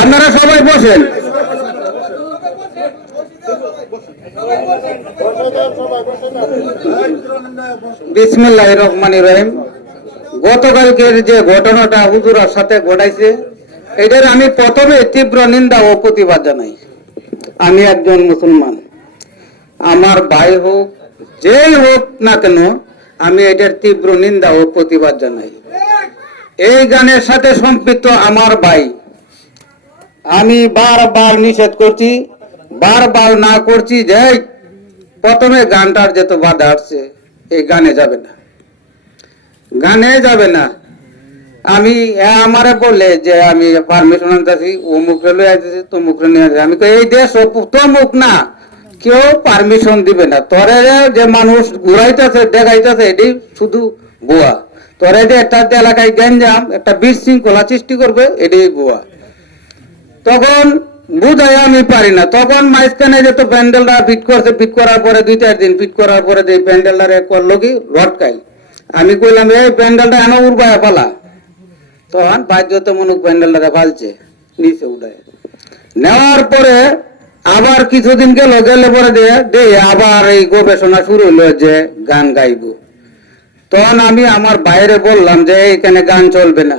আপনারা সবাই বসেন। বিসমুল্লাহ রহমান রহিম। গতকালকের যে ঘটনাটা হুজুরার সাথে ঘটাইছে, এটার আমি প্রথমে তীব্র নিন্দা ও প্রতিবাদ জানাই। আমি একজন মুসলমান। আমার ভাই হোক, যেই হোক না কেন, আমি এটার তীব্র নিন্দা ও প্রতিবাদ জানাই। এই গানের সাথে সম্পৃক্ত আমার ভাই। আমি বারবার নিষেধ করছি, বারবার না করছি যে প্রথমে গানটার যেত বাধা আসছে, এই গানে যাবে না। গানে যাবে না। আমি আমারে বললে যে আমি পারমিশন আনতেছি মুখে নিয়ে আসতেছি। আমি এই দেশ তো মুখ না। কেউ পারমিশন দিবে না। তোরে যে মানুষ ঘুরাইতেছে, দেখাইতেছে, এটি শুধু বুয়া তোরে যে একটা এলাকায় গ্যাঞ্জাম, একটা বিশৃঙ্খলা সৃষ্টি করবে এটাই বুয়া তখন বুঝাই আমি পারি না। তখন মাঝখানে যে তো প্যান্ডেলটা ফিট করছে ফিট করার পরে দুই, চার দিন ফিট করার পরে যে প্যান্ডেলটা করল কি? লটকাই। আমি কইলাম, এই প্যান্ডেলটা এনে উড়বায় পালা। তখন বাধ্যত মনুক প্যান্ডেলটা ফালছে, নিচে উঠায় নেওয়ার পরে আবার কিছুদিন গেল গেলে পরে দে আবার এই গবেষণা শুরু হলো যে গান গাইবো। তখন আমি আমার বাইরে বললাম যে এখানে গান চলবে না।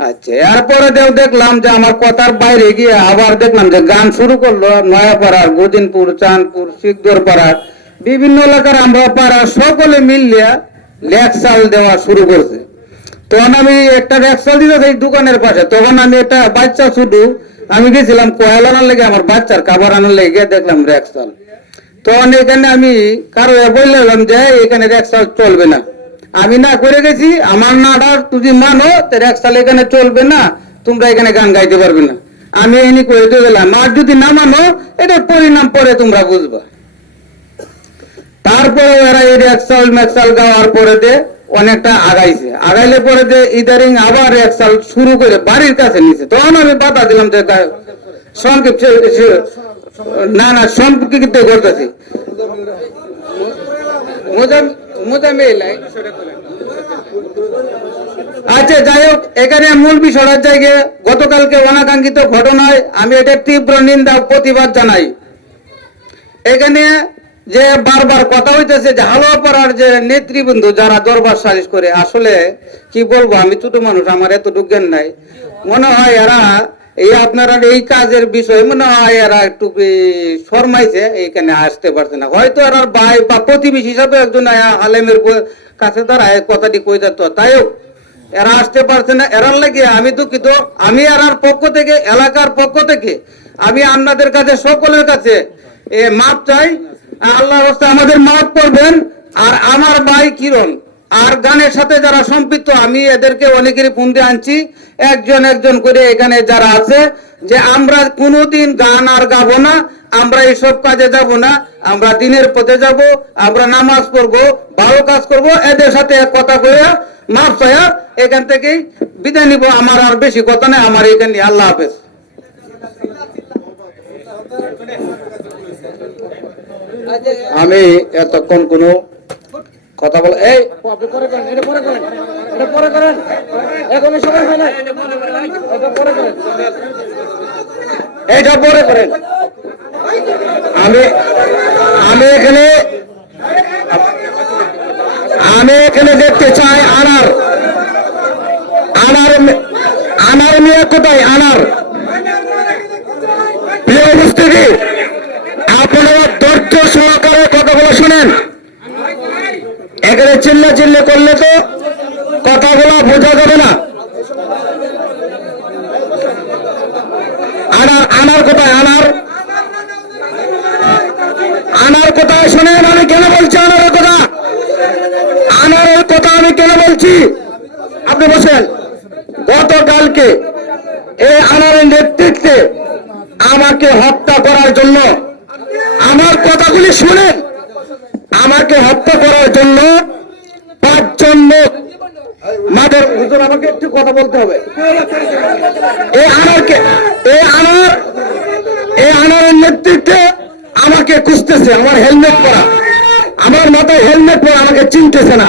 আচ্ছা এরপরে দেও দেখলাম যে আমার কথার বাইরে গিয়ে আবার দেখলাম যে গান শুরু করল নয়াপাড়ার, গোদিনপুর, চাঁদপুর শিকদর পাড়ার বিভিন্ন এলাকার আমরা পাড়ার সকলে মিলিয়া লেকচাল দেওয়া শুরু করছে। তখন আমি একটা লেকচাল দিতে দোকানের পাশে, তখন আমি একটা বাচ্চা শুধু আমি গেছিলাম কয়েল আনার লেগে, আমার বাচ্চার খাবার আনার লেগে দেখলাম রেক্সাল তখন এখানে আমি কারও বললাম যে এখানে রেক্সাল চলবে না। আমি না করে গেছি, আমার নাটা তুমি মানো রেক্সাল এখানে চলবে না, তোমরা এখানে গান গাইতে পারবে না। আমি এনে করে দিয়ে গেলাম, আর যদি না মানো, এটার পরিণাম পরে তোমরা বুঝবা। তারপরে এরা এই রেক্সাল ম্যাক্সাল গাওয়ার পরে দে অনেকটা আগাইছে। আগাইলে পরে দে ইদারিং আবার রেক্সাল শুরু করে বাড়ির কাছে নিছে। তখন আমি বাধা দিলাম যে সংক্ষিপ্ত না না, সংক্ষিপ্ত করতেছি। আচ্ছা যাই হোক, এখানে মূল বিষয়টার জায়গায় গতকালকে অনাকাঙ্ক্ষিত ঘটনায় আমি এটা তীব্র নিন্দা, প্রতিবাদ জানাই। এখানে যে বারবার কথা হইতেছে যে হালুয়াপাড়ার যে নেতৃবৃন্দ যারা দরবার সালিশ করে, আসলে কি বলব, আমি ছোট মানুষ, আমার এতটুকু জ্ঞান নাই। মনে হয় এরা এই আপনারা এই কাজের বিষয়ে মনে হয় এরা একটু শর্মাইছে, এইখানে আসতে পারছে না। হয়তো এরা ভাই বা প্রতিবেশী হিসাবে একজন আলেমের কাছে দাঁড়ায় কথাটি কই যেত তাই হোক, এরা আসতে পারছে না। এরার লাগে আমি দুঃখিত। আমি এরার পক্ষ থেকে, এলাকার পক্ষ থেকে, আমি আপনাদের কাছে, সকলের কাছে এ মাপ চাই আল্লাহ হস্তে আমাদের মাফ করবেন। আর আমার ভাই কিরণ, আর গানের সাথে যারা সম্পৃক্ত, আমি এদেরকে অনেকেরই ফোন দিয়ে আনছি। একজন একজন করে এখানে যারা আছে, যে আমরা কোনোদিন গান আর গাবো না, আমরা এইসব কাজে যাব না, আমরা দিনের পথে যাব, আমরা নামাজ পড়ব, ভালো কাজ করব, এদের সাথে এক কথা কয়ে মাফ চাইয়া এখান থেকেই বিদায় নিব। আমার আর বেশি কথা নেই, আমার এখানে আল্লাহ হাফেজ। আমি এতক্ষণ কোনো কথা বল এই! আপনি পরে করেন এটা পরে করেন এটা পরে করেন। এখন সময় হয় না। পরে করেন। এইটা পরে করেন। আমি আমি এখানে আমি এখানে দেখতে চাই আনার আনার আনার মেয়ে কোথায় আনার প্রিয় উপস্থিতি আপনারা ধৈর্য সহকারে কথাগুলো শুনেন চিল্লা করলে তো কথাগুলো বোঝা যাবে না। আনার আনার কোথায়, আনার? আনার কোথায় শোনেন, আমি কেন বলছি কথা? কথা আমি কেন বলছি? আপনি বসেন। গতকালকে এই আনারের নেতৃত্বে আমাকে হত্যা করার জন্য, আমার কথাগুলি শুনেন। আমাকে হত্যা করার জন্য লোক। মাদের হুজুর আমাকে একটু কথা বলতে হবে। এই আনারকে এই আনার এই আনারের নেতৃত্বে আমাকে খুঁজতেছে আমার হেলমেট পরা। আমার মাথায় হেলমেট পরে আমাকে চিনতেছে না।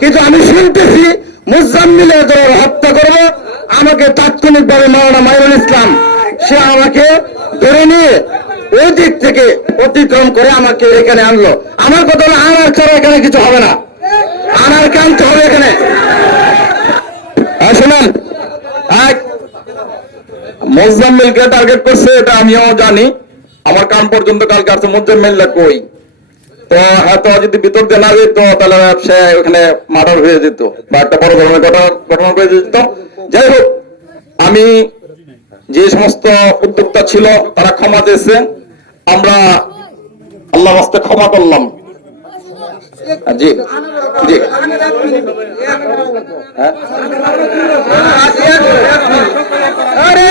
কিন্তু আমি শুনতেছি মুজাম্মিলের দল হত্যা করব আমাকে তাৎক্ষণিকভাবে মাওলানা মাইরুল ইসলাম সে আমাকে ধরে নিয়ে ওই দিক থেকে অতিক্রম করে আমাকে এখানে আনলো। আমার কথা হলো আনার ছাড়া এখানে কিছু হবে না। আনার আনতে হবে এখানে। শুনুন মোজাম্মেলকে টার্গেট করছে এটা আমিও জানি। আমার কান পর্যন্ত কালকে আসছে মোজাম্মেল কই? তো হয়তো যদি ভিতর দিয়ে না যেত তাহলে সে ওখানে মার্ডার হয়ে যেত বা একটা বড় ধরনের ঘটনা ঘটনা হয়ে যেত। যাই হোক, আমি যে সমস্ত উদ্যোক্তা ছিল তারা ক্ষমা চেয়েছে। আমরা আল্লাহ রাস্তে ক্ষমা করলাম। জি। জি। হ্যাঁ। আরে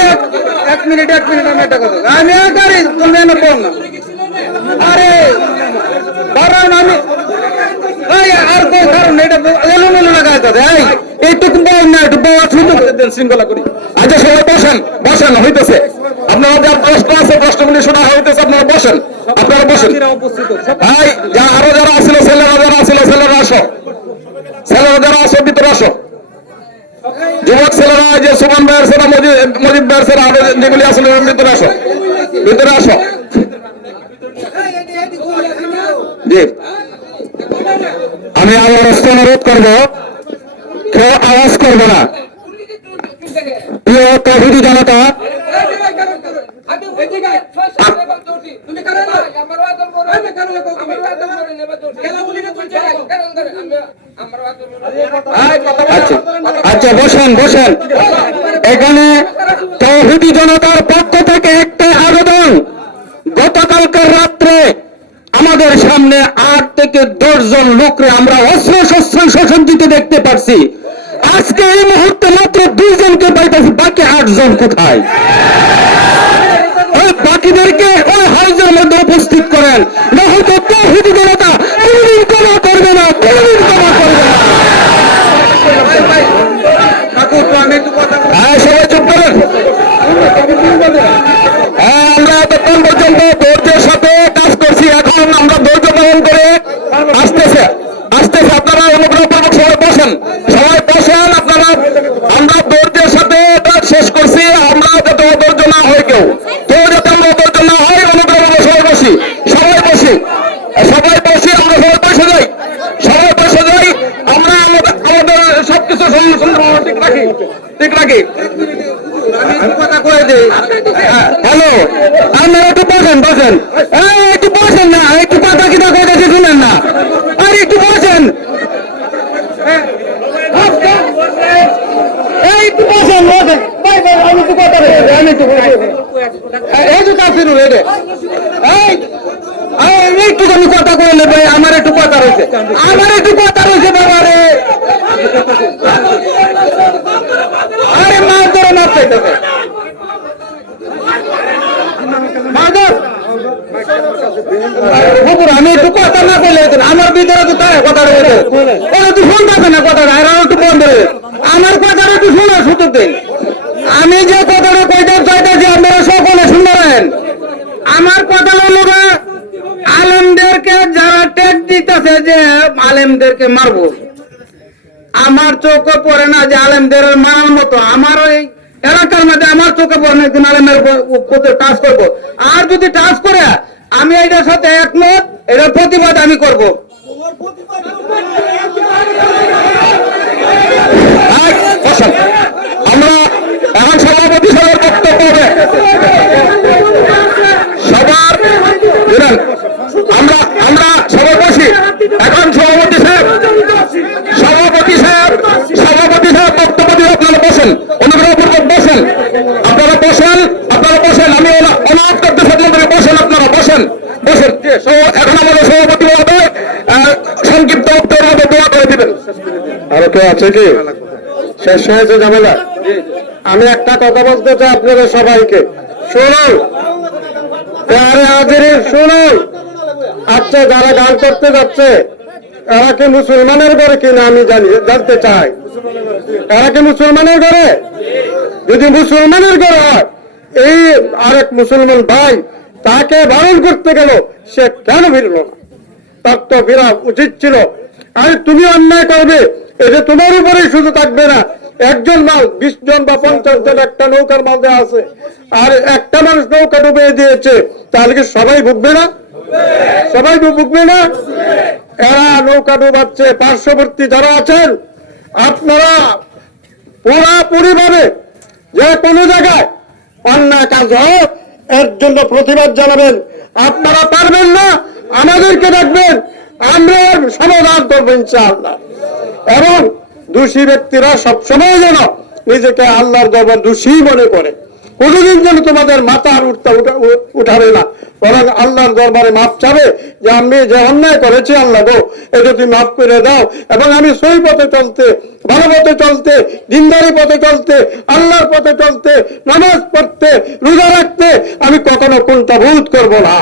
এক মিনিট এক মিনিট আমি একটা কথা আমি তুমি এনে বল না। আরে কারণ আমি আর কই কারণ এটা এলো মেলো লাগা আছে এই এইটুকু বল না একটু বল দেন শৃঙ্খলা করি। আচ্ছা সবাই বসেন বসেন হইতেছে। আপনারা যা প্রশ্ন আছে প্রশ্নগুলি শোনা হইতেছে আপনারা বসেন। আপনারা বসেন। আরও যারা আসছিল ছেলেরা যারা আসছিল ছেলেরা আসো ছেলেরা যারা আসো ভিতরে আসো যুবক ছেলেরা যে সুমন ভাইয়ের ছেলে মজিব ভাইয়ের ছেলে আরও যেগুলি আসলে ভিতরে আসো। ভিতরে আসো। জি। আমি আবার অনুরোধ করব। কেউ আওয়াজ করবে না। প্রিয় কাহিনী জনতা আচ্ছা আচ্ছা বসেন বসেন। এখানে তৌহিদি জনতার পক্ষ থেকে একটা আবেদন। গতকালকে রাত্রে আমাদের সামনে আট থেকে দশ জন লোকরে আমরা অস্ত্র শস্ত্র সসজ্জিত দেখতে পাচ্ছি আজকে এই মুহূর্তে মাত্র দুইজনকে পাইতেছি, বাকি আট জন কোথায়? ওই বাকিদেরকে ওই হাউজের মধ্যে উপস্থিত করেন। না হয়তো তৌহিদি জনতা কোনদিন কোনো করবে না, কোনদিন ক্ষমা করবে না ঠাকুর তো আমি একটু কথা বলি। হ্যাঁ সবাই চুপ করেন হ্যাঁ আমরা এতক্ষণ পর্যন্ত ধৈর্যের সাথে কাজ করছি এখন আমরা ধৈর্য পালন করে আসতেছে আসতেছে আপনারা অনুগ্রহপূর্বক সবাই বসেন সবাই বসেন আপনারা আমরা ধৈর্যের সাথে এটা শেষ করছি আমরা যাতে অধৈর্য না হয় কেউ কেউ যাতে আমরা অধৈর্য না হয় অনুগ্রহপূর্বক সবাই বসি সবাই বসি সবাই বসি আমরা সবাই বসে যাই সবাই বসে যাই আমরা আমাদের আমাদের সবকিছু সুন্দরভাবে ঠিক কথা হ্যালো একটু বসেন বসেন। একটু বসেন না একটু কথা কিনা কথা শুনেন না। আর একটু বসেন। ভাই, আমার একটু কথা রয়েছে। আমার একটু কথা রয়েছে। আমি একটু কথা না আমার ভিতরে তো ওরা তো না কথাটা একটু বন্ধ আমার কথাটা একটু শুনে দিন। আমি যে কথাটা কইতে চাইতেছি আপনারা সকলে শুনবেন আমার কথা হলো আলেমদেরকে যারা টেক দিতেছে যে আলেমদেরকে মারবো। আমার চোখে পড়ে না যে আলেমদের মারার মতো। আমার ওই এলাকার মধ্যে আমার চোখে আলেমের টাচ করব। আর যদি টাচ করে, আমি এটার সাথে একমত, এটার প্রতিবাদ আমি করব। আমরা সভাপতি সবার বক্তব্য হবে। সবার বুঝলেন? আমরা আমরা সবাই বসি এখন সভাপতি সাহেব সভাপতি সাহেব সভাপতি সাহেব বক্তব্য দিয়ে আপনারা বসেন অনুগ্রহপূর্বক বসেন আপনারা বসেন, আপনারা বসেন, আমি অনু- অনুরোধ করতে থাকলাম করে বসেন আপনারা, বসেন বসেন। এখন আমাদের সভাপতি হবে সংক্ষিপ্ত বক্তব্যের মধ্যে দোয়া করে দিবেন। আরও কেউ আছে কি? শেষ হয়েছে ঝামেলা? আমি একটা কথা বলতে চাই আপনাদের সবাইকে। শুনুন। শুনুন। আচ্ছা যারা গান করতে যাচ্ছে, এরা কি মুসলমানের ঘরে কিনা আমি জানি, জানতে চাই। এরা কি মুসলমানের ঘরে? যদি মুসলমানের ঘরে হয়, এই আরেক মুসলমান ভাই তাকে বারণ করতে গেল, সে কেন ফিরল না? তার তো ফেরা উচিত ছিল। আরে তুমি অন্যায় করবে এটা তোমার উপরেই শুধু থাকবে না, একজন মাল, বিশ জন বা পঞ্চাশ জন, একটা নৌকার মধ্যে আছে। আর একটা মানুষ নৌকা ডুবে দিয়েছে, তাহলে কি সবাই ভুগবে না? সবাই ভুগবে না? এরা নৌকা ডুবাচ্ছে, পার্শ্ববর্তী যারা আছেন, আপনারা পুরাপুরি ভাবে যে কোনো জায়গায় অন্যায় কাজ হোক, এর জন্য প্রতিবাদ জানাবেন। আপনারা পারবেন না, আমাদেরকে ডাকবেন আমরা সমাধান করব ইনশাআল্লাহ। এবং দোষী ব্যক্তিরা সবসময় যেন নিজেকে আল্লাহর দরবার দোষী মনে করে। কোনোদিন যেন তোমাদের মাথা আর উঠতে উঠাবে না। বরং আল্লাহর দরবারে মাপ চাবে যে আমি যে অন্যায় করেছি আল্লাহ গো, এটা তুমি মাফ করে দাও। এবং আমি সই পথে চলতে, ভালো পথে চলতে, দিনদারি পথে চলতে, আল্লাহর পথে চলতে, নামাজ পড়তে, রোজা রাখতে, আমি কখনো কোনটা ভুল করব না।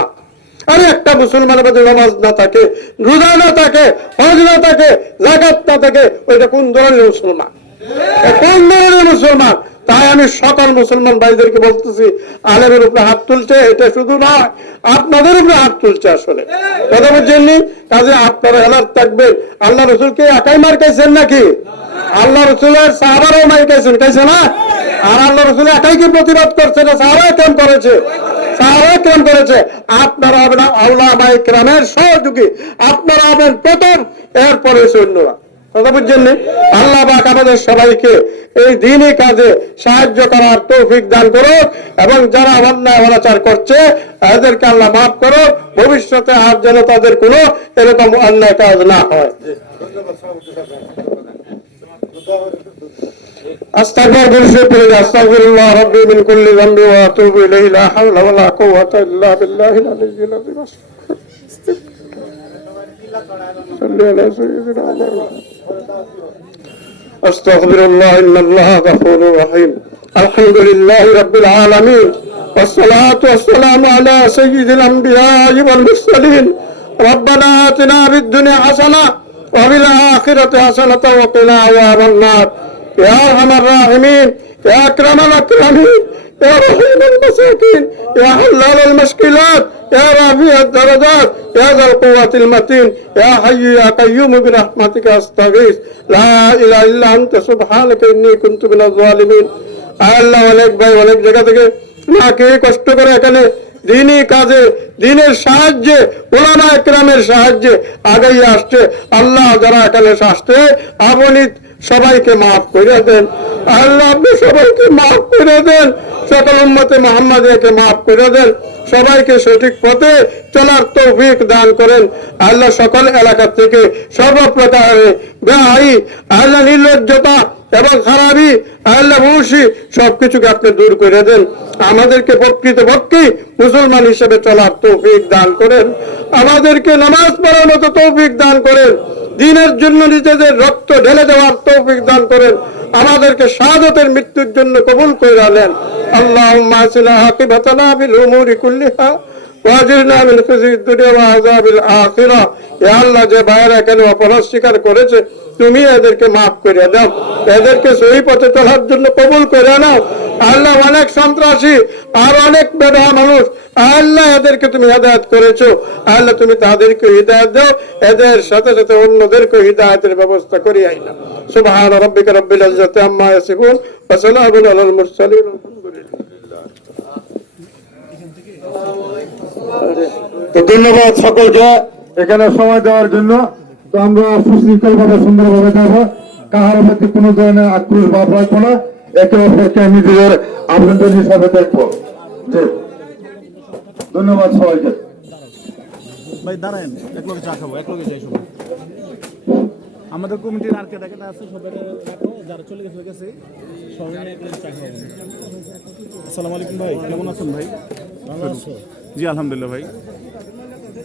আরে একটা মুসলমানের মধ্যে নামাজ না থাকে, রোজা না থাকে, হজ না থাকে, জাকাত না থাকে, ওইটা কোন ধরনের মুসলমান? কোন ধরনের মুসলমান? তাই আমি সকল মুসলমান ভাইদেরকে বলতেছি, আলেমের উপরে হাত তুলছে, এটা শুধু নয়, আপনাদের উপরে হাত তুলছে আসলে। কথা বলছেন কাজে আপনারা এলার্ট থাকবেন আল্লাহ রসুলকে একাই মার খাইছেন নাকি? আল্লাহ রসুলের সাহাবারাও মার খাইছেন, খাইছে না? আর আল্লাহ রসুল একাই কি প্রতিবাদ করছে না? সাহাবাই কেন করেছে। সাহাবাই কেন করেছে। আপনারা হবেন আল্লাহ মাই গ্রামের সহযোগী। আপনারা হবেন প্রথম, এরপরে সৈন্যরা। কথা বুঝছেন আল্লাহ পাক আমাদের সবাইকে এই দিনই কাজে সাহায্য করার তৌফিক দান করুক এবং যারা অন্যায় অনাচার করছে তাদেরকে আল্লাহ মাফ করো ভবিষ্যতে আর যেন তাদের কোনো এরকম অন্যায় কাজ না হয় أستغفر بالشكر أستغفر الله ربي من كل ذنب وأتوب إليه لا حول ولا قوة إلا بالله العلي العظيم صلى على سيدنا محمد أستغفر الله إن الله غفور رحيم الحمد لله رب العالمين والصلاة والسلام على سيد الأنبياء والمرسلين ربنا آتنا في الدنيا حسنة وفي الآخرة حسنة وقنا عذاب النار يا أرحم الراحمين يا أكرم الأكرمين يا رحيم المساكين يا حلال المشكلات يا رافع الدرجات يا ذا القوة المتين يا حي يا قيوم برحمتك أستغيث لا إله إلا أنت سبحانك إني كنت من الظالمين আল্লাহ অনেক ভাই অনেক জায়গা থেকে নাকে কষ্ট করে এখানে দিনই কাজে দিনের সাহায্যে ওলামা একরামের সাহায্যে আগাই আসছে আল্লাহ যারা এখানে আসছে আপনি সবাইকে মাফ করে দেন। আল্লাহ আপনি সবাইকে মাফ করে দেন। সকল উম্মতে মোহাম্মদিয়াকে মাফ করে দেন। সবাইকে সঠিক পথে চলার তৌফিক দান করেন। আল্লাহ সকল এলাকা থেকে সর্বপ্রকারে বেহাই, আল্লাহ নির্লজ্জতা এবং খারাপি, আল্লাহ ভূষি সবকিছুকে আপনি দূর করে দেন। আমাদেরকে প্রকৃত পক্ষে মুসলমান হিসেবে চলার তৌফিক দান করেন। আমাদেরকে নামাজ পড়ার মতো তৌফিক দান করেন। দিনের জন্য নিজেদের রক্ত ঢেলে দেওয়ার তৌফিক দান করেন। আমাদেরকে শাহাদতের মৃত্যুর জন্য কবুল করে আনেন আল্লাহ স্বীকার করেছে, তুমি এদেরকে মাফ করে দাও। এদেরকে সহি পথে চলার জন্য কবুল করে নাও। আল্লাহ অনেক সন্ত্রাসী, আর অনেক বেদা মানুষ। আল্লাহ এদেরকে তুমি হেদায়ত করেছ। আল্লাহ তুমি তাদেরকে হৃদায়ত দাও। এদের সাথে সাথে অন্যদেরকে হৃদায়তের ব্যবস্থা করি রাব্বিল আম্মা ইয়াসিফুন, ওয়া আলাল মুরসালিন তো ধন্যবাদ সকলকে এখানে সময় দেওয়ার জন্য। তো আমরা সুশৃঙ্খল ভাবে যাব। কাহার প্রতি কোনো ধরনের আক্রোশ ভাব রাখব না। একে অপরকে নিজেদের আবেদন হিসাবে দেখব। ধন্যবাদ সবাইকে। ভাই দাঁড়ান এক লোকে চা খাব এক লোকে যাই সবাই। আমাদের কমিটির আর কেটা কেটা আছে সবাই রাখো যারা চলে গেছে গেছে সবাই এক লোকে চা খাব। আসসালামু আলাইকুম ভাই কেমন আছেন ভাই? ভালো আছো। জি আলহামদুলিল্লাহ ভাই।